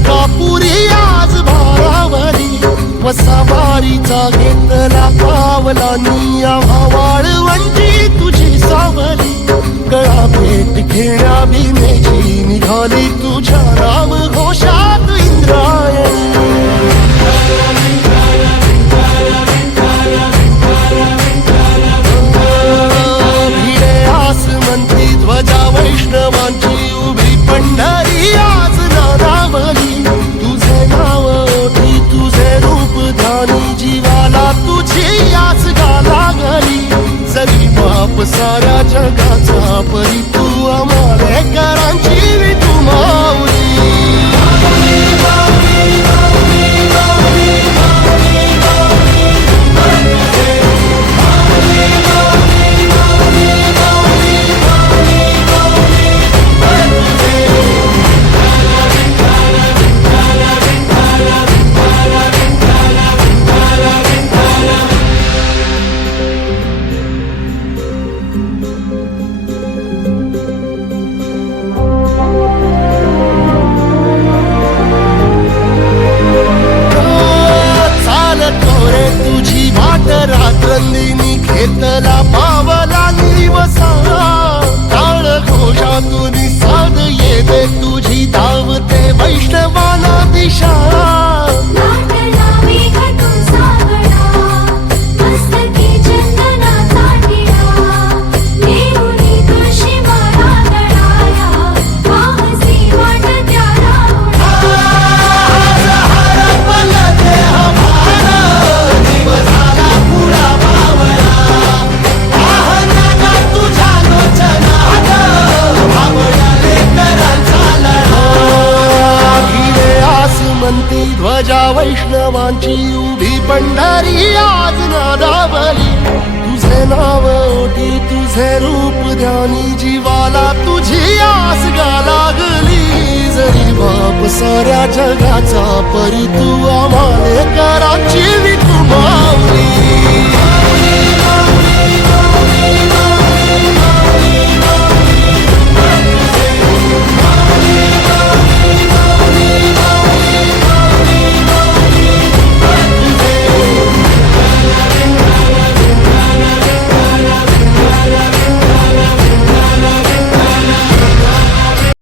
तुळजापुरी आज भारावली वसावारीचा घेतला पावला निया वाळवंटी तुझी सावली गळा भेट घेण्या भीमेची निघाली तुझ्या राम घोषात इंद्रायणी भिडे आसमंती ध्वजा वैष्णवांची उभी पंढरी आज नादावली तुझे नाव ओठी तुझे रूप ध्यानी जीवाला तुझी आस गा लागली जरी बाप साऱ्या जगाचा परी तू आमालेकरांची विठू माऊली रात्रंदिनी घेतला पावला निवसा काळ घोषातून साध येते तुझी धावते वैष्णवाला दिशा ध्वजा वैष्णवांची उभी पंढरी आज नादावली तुझे नाव ओठी तुझे रूप ध्यानी जीवाला तुझी आस गा लागली जरी बाप साऱ्या जगाचा परी तू आम्हालेकरांची विठू माऊली